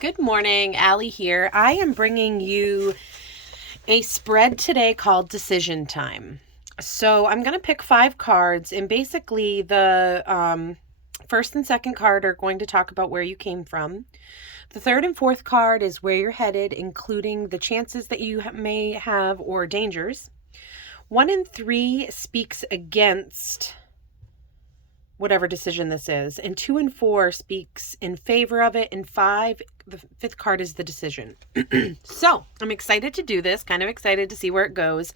Good morning, Allie here. I am bringing you a spread today called Decision Time. So I'm going to pick 5 cards, and basically the first and second card are going to talk about where you came from. The third and fourth card is where you're headed, including the chances that you may have or dangers. 1 and 3 speaks against whatever decision this is, and 2 and 4 speaks in favor of it, and 5, the fifth card, is the decision. So I'm excited to do this, kind of excited to see where it goes.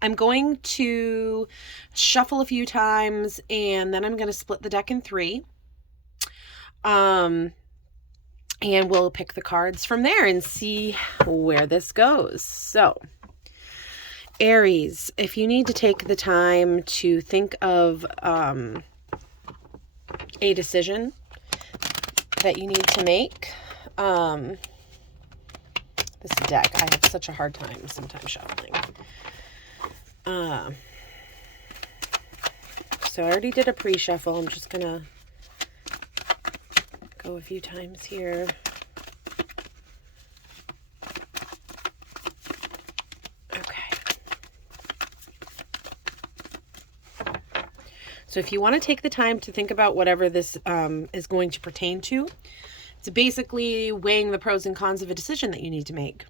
I'm going to shuffle a few times, and then I'm going to split the deck in 3. And we'll pick the cards from there and see where this goes. So Aries, if you need to take the time to think of a decision that you need to make. This deck, I have such a hard time sometimes shuffling. So I already did a pre-shuffle. I'm just gonna go a few times here. So if you want to take the time to think about whatever this is going to pertain to, it's basically weighing the pros and cons of a decision that you need to make.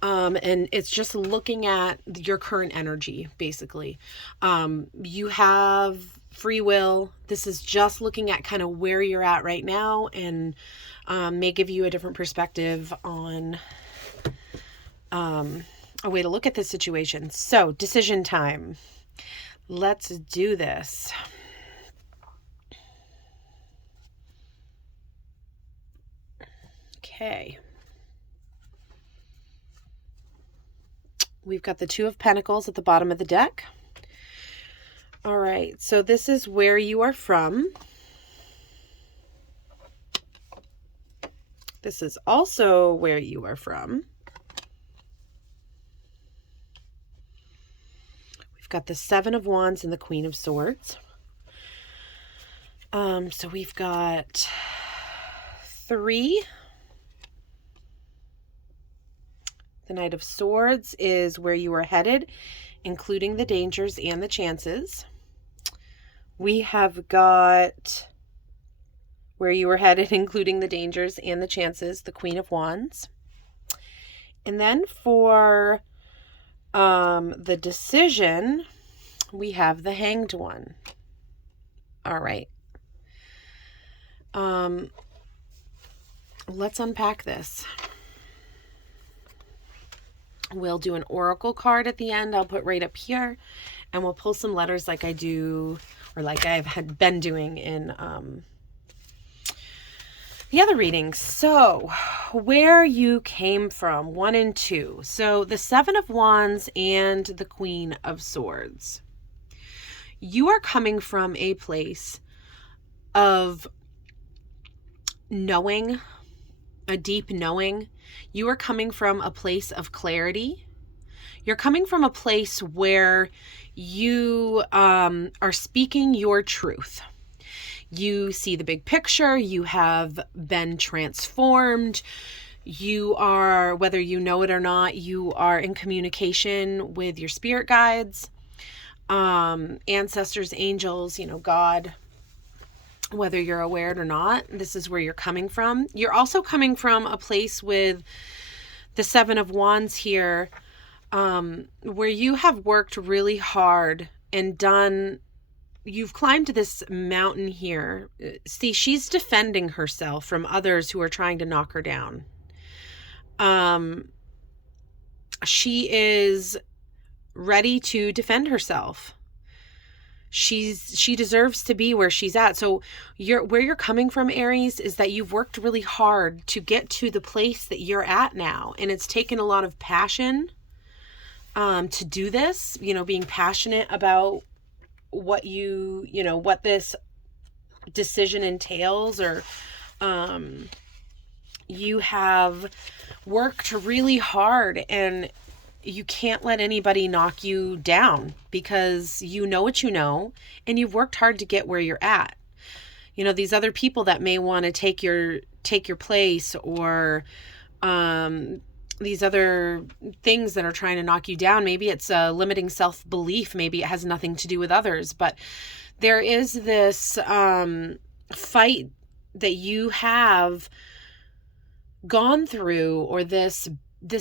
And it's just looking at your current energy, basically. You have free will. This is just looking at kind of where you're at right now, and may give you a different perspective on a way to look at this situation. So, decision time. Let's do this. Okay. We've got the 2 of Pentacles at the bottom of the deck. All right, so this is where you are from. This is also where you are from. Got the 7 of Wands and the Queen of Swords. So we've got 3. The Knight of Swords is where you are headed, including the dangers and the chances. We have got where you are headed, including the dangers and the chances, the Queen of Wands. And then for the decision, we have the Hanged One. All right. Let's unpack this. We'll do an oracle card at the end. I'll put right up here, and we'll pull some letters like I do, or like I've been doing in the other readings. So where you came from, 1 and 2. So the 7 of Wands and the Queen of Swords. You are coming from a place of knowing, a deep knowing. You are coming from a place of clarity. You're coming from a place where you are speaking your truth. You see the big picture. You have been transformed. You are, whether you know it or not, you are in communication with your spirit guides, ancestors, angels, God, whether you're aware it or not. This is where you're coming from. You're also coming from a place with the 7 of Wands here, where you have worked really hard and done. You've climbed this mountain here. See, she's defending herself from others who are trying to knock her down. She is ready to defend herself. She deserves to be where she's at. So where you're coming from, Aries, is that you've worked really hard to get to the place that you're at now. And it's taken a lot of passion to do this, being passionate about what what this decision entails, or you have worked really hard, and you can't let anybody knock you down because you know what you know, and you've worked hard to get where you're at. these other people that may want to take your place, or these other things that are trying to knock you down. Maybe it's a limiting self-belief. Maybe it has nothing to do with others, but there is this fight that you have gone through, or this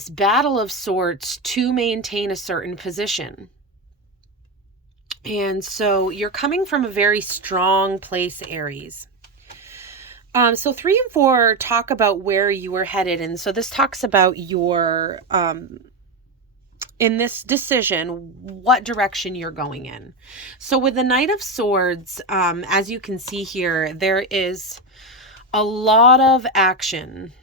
battle of sorts to maintain a certain position. And so you're coming from a very strong place, Aries. So 3 and 4 talk about where you are headed. And so this talks about your, in this decision, what direction you're going in. So with the Knight of Swords, as you can see here, there is a lot of action.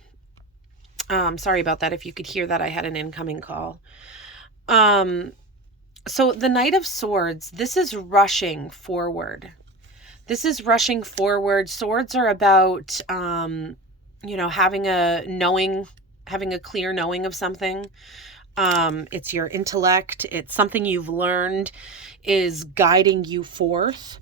Sorry about that. If you could hear that, I had an incoming call. So the Knight of Swords, this is rushing forward. This is rushing forward. Swords are about, having a clear knowing of something. It's your intellect. It's something you've learned is guiding you forth,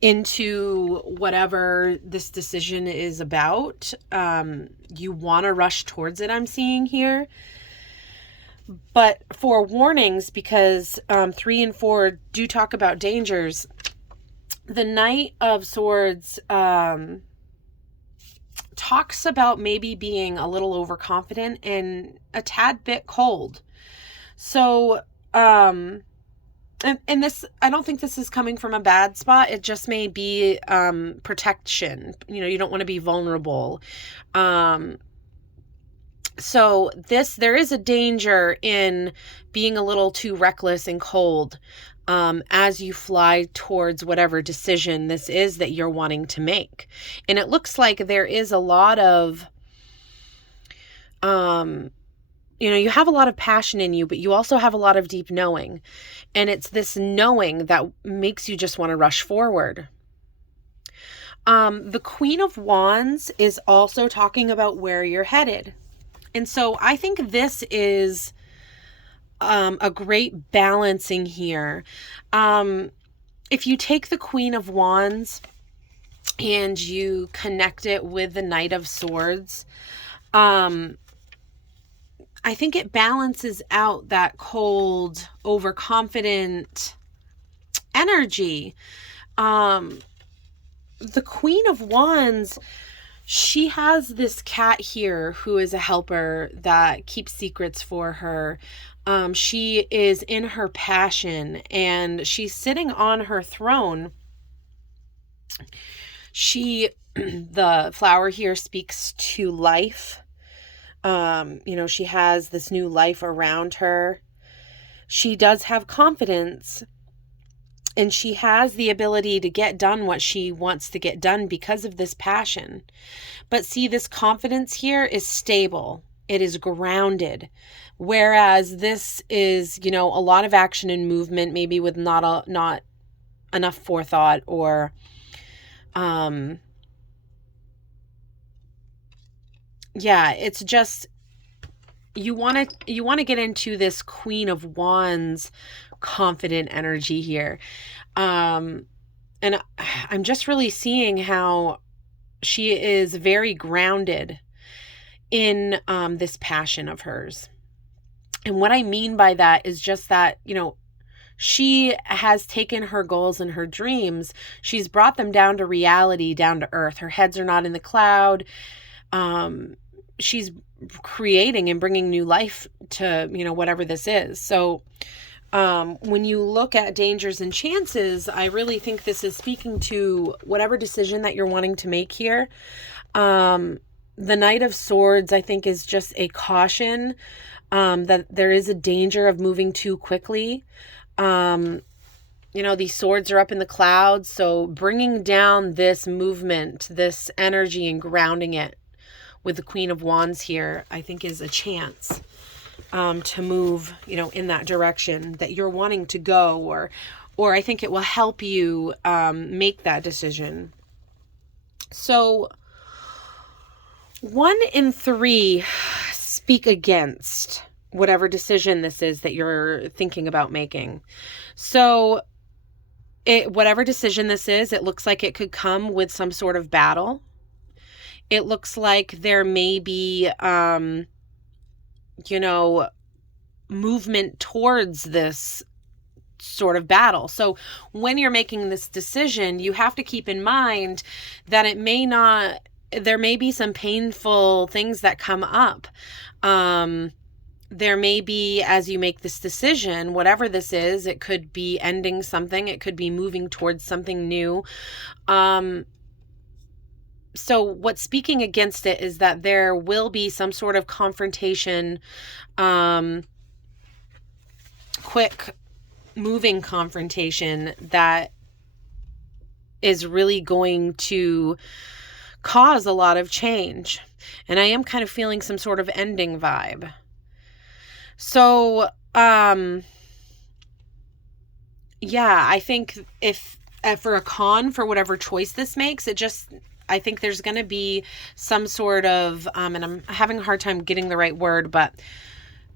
into whatever this decision is about. You want to rush towards it, I'm seeing here. But for warnings, because 3 and 4 do talk about dangers, the Knight of Swords talks about maybe being a little overconfident and a tad bit cold. So, and this, I don't think this is coming from a bad spot. It just may be protection. You don't want to be vulnerable. So there is a danger in being a little too reckless and cold as you fly towards whatever decision this is that you're wanting to make. And it looks like there is a lot of, you have a lot of passion in you, but you also have a lot of deep knowing. And it's this knowing that makes you just want to rush forward. The Queen of Wands is also talking about where you're headed. And so I think this is a great balancing here. If you take the Queen of Wands and you connect it with the Knight of Swords, I think it balances out that cold, overconfident energy. The Queen of Wands, she has this cat here who is a helper that keeps secrets for her. She is in her passion and she's sitting on her throne. The flower here speaks to life. She has this new life around her. She does have confidence. And she has the ability to get done what she wants to get done because of this passion. But see, this confidence here is stable. It is grounded. Whereas this is, a lot of action and movement, maybe with not enough forethought, or it's just, you want to get into this Queen of Wands confident energy here. And I'm just really seeing how she is very grounded in this passion of hers. And what I mean by that is just that, she has taken her goals and her dreams, she's brought them down to reality, down to earth. Her heads are not in the cloud. She's creating and bringing new life to, whatever this is. So when you look at dangers and chances, I really think this is speaking to whatever decision that you're wanting to make here. The Knight of Swords, I think, is just a caution that there is a danger of moving too quickly. These swords are up in the clouds, so bringing down this movement, this energy, and grounding it with the Queen of Wands here, I think is a chance to move, in that direction that you're wanting to go, or I think it will help you make that decision. So 1 and 3 speak against whatever decision this is that you're thinking about making. So Whatever decision this is, it looks like it could come with some sort of battle. It looks like there may be, movement towards this sort of battle. So when you're making this decision, you have to keep in mind that there may be some painful things that come up. There may be, as you make this decision, whatever this is, it could be ending something, it could be moving towards something new. So what's speaking against it is that there will be some sort of confrontation, quick moving confrontation that is really going to cause a lot of change. And I am kind of feeling some sort of ending vibe. So, I think if for a con, for whatever choice this makes, I think there's going to be some sort of, and I'm having a hard time getting the right word, but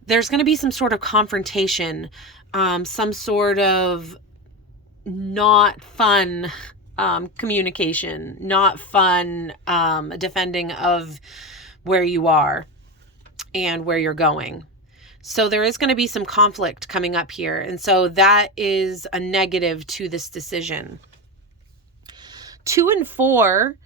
there's going to be some sort of confrontation, some sort of not fun communication, not fun defending of where you are and where you're going. So there is going to be some conflict coming up here. And so that is a negative to this decision. 2 and 4,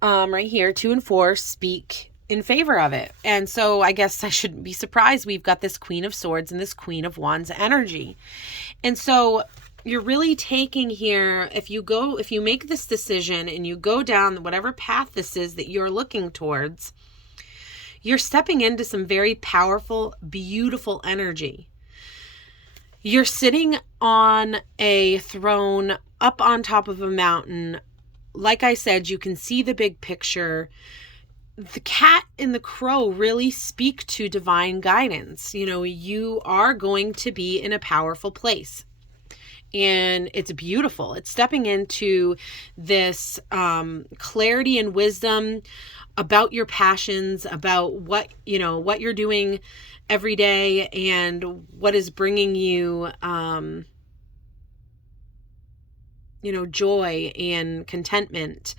right here, 2 and 4 speak in favor of it. And so I guess I shouldn't be surprised. We've got this Queen of Swords and this Queen of Wands energy. And so you're really taking here, if you make this decision and you go down whatever path this is that you're looking towards, you're stepping into some very powerful, beautiful energy. You're sitting on a throne up on top of a mountain. Like I said, you can see the big picture. The cat and the crow really speak to divine guidance. You are going to be in a powerful place. And it's beautiful. It's stepping into this clarity and wisdom about your passions, about what you're doing every day and what is bringing you, joy and contentment.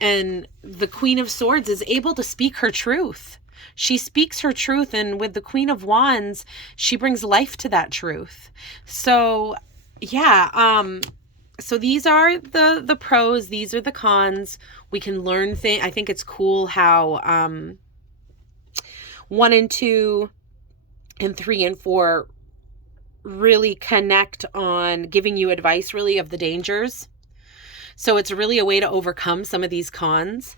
And the Queen of Swords is able to speak her truth. She speaks her truth. And with the Queen of Wands, she brings life to that truth. So so these are the pros, these are the cons. We can learn things. I think it's cool how 1 and 2 and 3 and 4 really connect on giving you advice really of the dangers. So it's really a way to overcome some of these cons.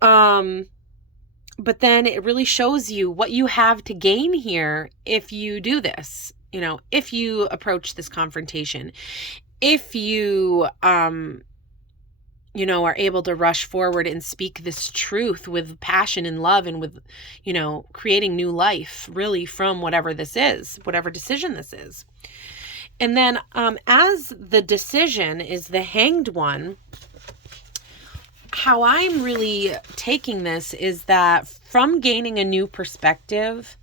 But then it really shows you what you have to gain here if you do this. If you approach this confrontation, if you, are able to rush forward and speak this truth with passion and love and with, creating new life really from whatever this is, whatever decision this is. And then as the decision is the Hanged One, how I'm really taking this is that from gaining a new perspective,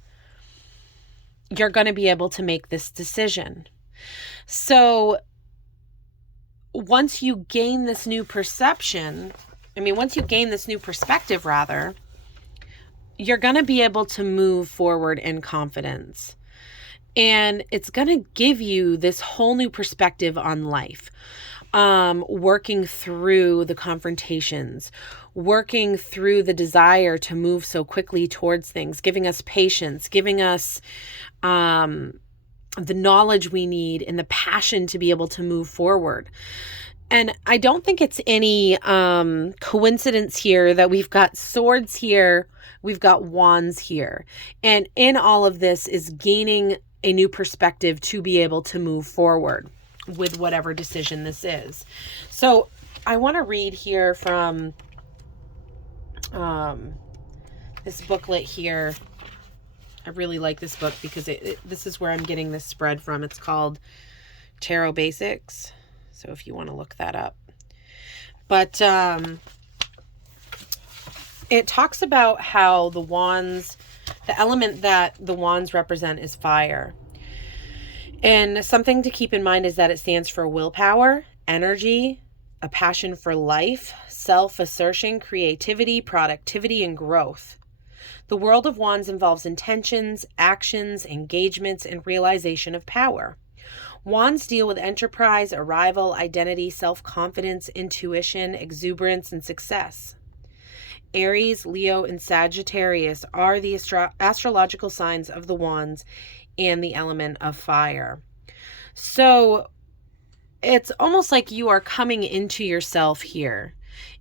you're going to be able to make this decision. So once you gain this new perception, once you gain this new perspective, rather, you're going to be able to move forward in confidence. And it's going to give you this whole new perspective on life. Working through the confrontations, working through the desire to move so quickly towards things, giving us patience, giving us the knowledge we need and the passion to be able to move forward. And I don't think it's any coincidence here that we've got swords here, we've got wands here. And in all of this is gaining a new perspective to be able to move forward with whatever decision this is. So I want to read here from this booklet here. I really like this book because this is where I'm getting this spread from. It's called Tarot Basics. So if you want to look that up. But it talks about how the wands, the element that the wands represent is fire. And something to keep in mind is that it stands for willpower energy, a passion for life, self-assertion, creativity, productivity, and growth. The world of wands involves intentions, actions, engagements, and realization of power. Wands deal with enterprise, arrival, identity, self-confidence, intuition, exuberance, and success. Aries, Leo, and Sagittarius are the astrological signs of the wands and the element of fire. So it's almost like you are coming into yourself here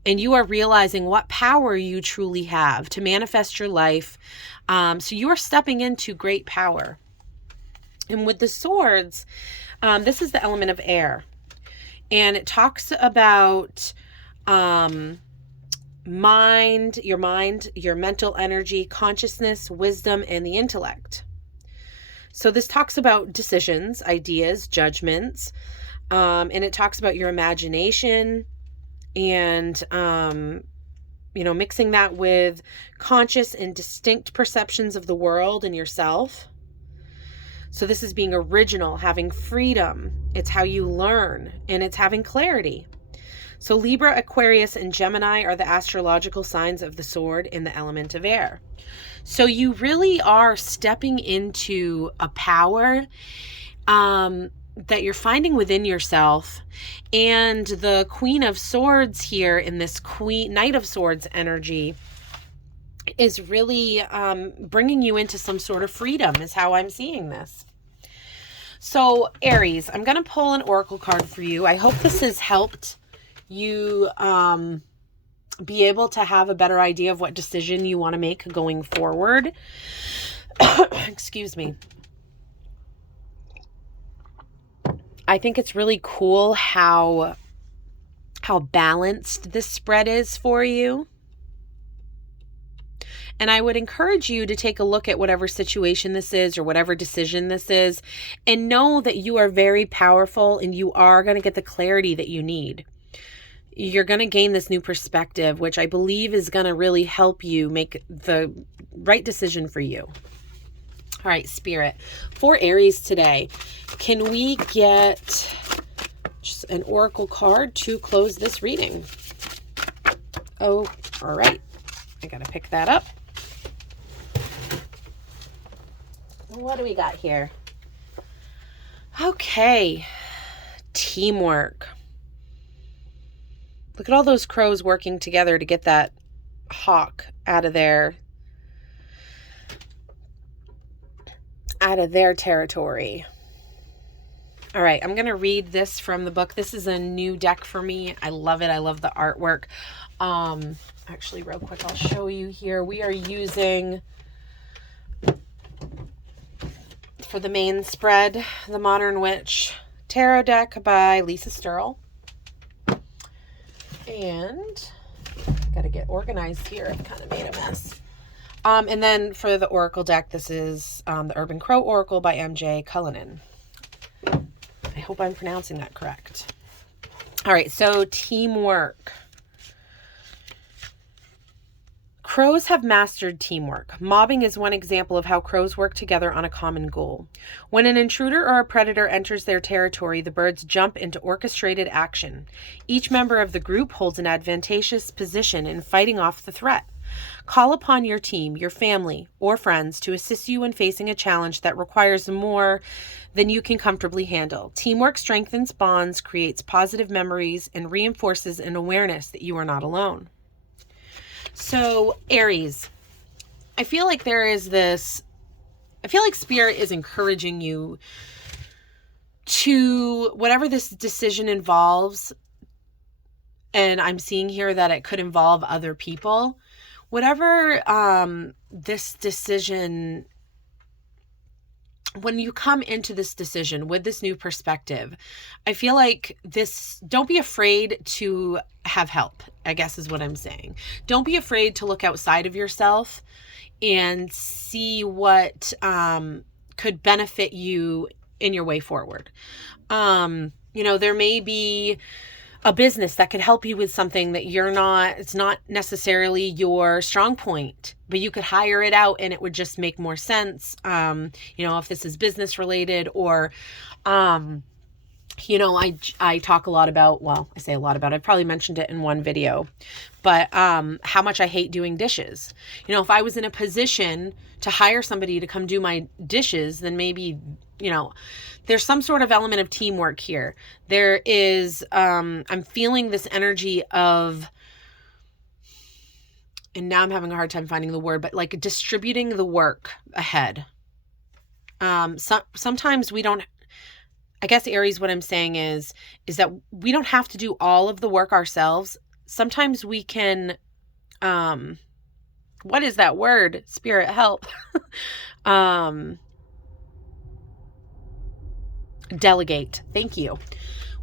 and you are realizing what power you truly have to manifest your life. So you are stepping into great power. And with the swords, this is the element of air. And it talks about mind, your mental energy, consciousness, wisdom, and the intellect. So this talks about decisions, ideas, judgments, and it talks about your imagination and, mixing that with conscious and distinct perceptions of the world and yourself. So this is being original, having freedom. It's how you learn, and it's having clarity. So Libra, Aquarius, and Gemini are the astrological signs of the sword in the element of air. So you really are stepping into a power that you're finding within yourself. And the Queen of Swords here in this Knight of Swords energy is really bringing you into some sort of freedom is how I'm seeing this. So Aries, I'm going to pull an oracle card for you. I hope this has helped you be able to have a better idea of what decision you want to make going forward. Excuse me. I think it's really cool how balanced this spread is for you. And I would encourage you to take a look at whatever situation this is or whatever decision this is and know that you are very powerful and you are going to get the clarity that you need. You're going to gain this new perspective, which I believe is going to really help you make the right decision for you. All right, Spirit, for Aries today, can we get just an oracle card to close this reading? Oh, all right. I got to pick that up. What do we got here? Okay, teamwork. Look at all those crows working together to get that hawk out of their territory. All right, I'm going to read this from the book. This is a new deck for me. I love it. I love the artwork. Actually, real quick, I'll show you here. We are using, for the main spread, the Modern Witch Tarot deck by Lisa Sterle. And got to get organized here. I've kind of made a mess. And then for the Oracle deck, this is the Urban Crow Oracle by MJ Cullinan. I hope I'm pronouncing that correct. All right, so teamwork. Crows have mastered teamwork. Mobbing is one example of how crows work together on a common goal. When an intruder or a predator enters their territory, the birds jump into orchestrated action. Each member of the group holds an advantageous position in fighting off the threat. Call upon your team, your family, or friends to assist you in facing a challenge that requires more than you can comfortably handle. Teamwork strengthens bonds, creates positive memories, and reinforces an awareness that you are not alone. So, Aries, I feel like Spirit is encouraging you to, whatever this decision involves, and I'm seeing here that it could involve other people, whatever this decision, when you come into this decision with this new perspective, I feel like don't be afraid to have help, I guess is what I'm saying. Don't be afraid to look outside of yourself and see what could benefit you in your way forward. There may be a business that could help you with something that it's not necessarily your strong point, but you could hire it out and it would just make more sense. If this is business related, or You know, I talk a lot about, well, I say a lot about, I've probably mentioned it in one video, but how much I hate doing dishes. You know, if I was in a position to hire somebody to come do my dishes, then maybe, you know, there's some sort of element of teamwork here. There is, I'm feeling this energy of, and now I'm having a hard time finding the word, but like distributing the work ahead. Sometimes we don't, I guess, Aries, what I'm saying is that we don't have to do all of the work ourselves. Sometimes we can, what is that word? Spirit, help. Delegate. Thank you.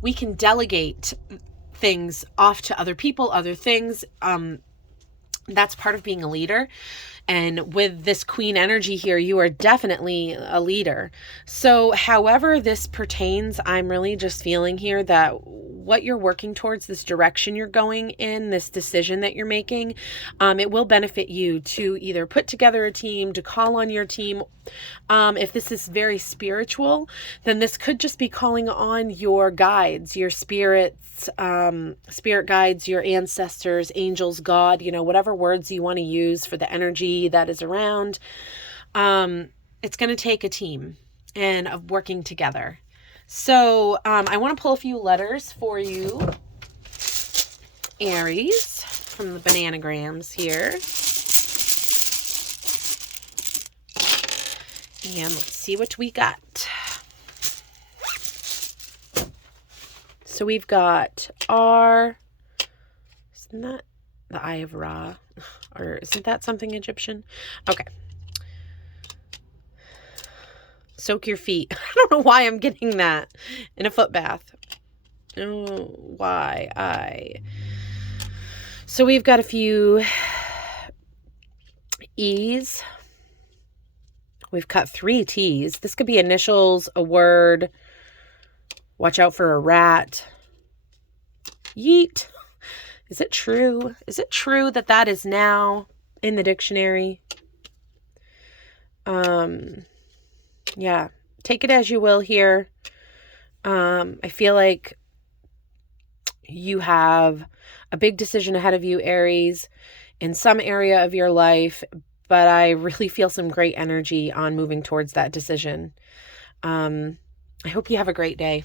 We can delegate things off to other people, other things. That's part of being a leader. And with this queen energy here, you are definitely a leader. So however this pertains, I'm really just feeling here that what you're working towards, this direction you're going in, this decision that you're making, it will benefit you to either put together a team, to call on your team. If this is very spiritual, then this could just be calling on your guides, your spirits, spirit guides, your ancestors, angels, God, you know, whatever words you want to use for the energy that is around. It's going to take a team and of working together. So I want to pull a few letters for you, Aries, from the bananagrams here. And let's see what we got. So we've got R, isn't that the Eye of Ra? Or isn't that something Egyptian? Okay. Soak your feet. I don't know why I'm getting that in a foot bath. Oh, why? So we've got a few E's. We've cut 3 T's. This could be initials, a word. Watch out for a rat. Yeet. Is it true? Is it true that that is now in the dictionary? Yeah. Take it as you will here. I feel like you have a big decision ahead of you, Aries, in some area of your life, but I really feel some great energy on moving towards that decision. I hope you have a great day.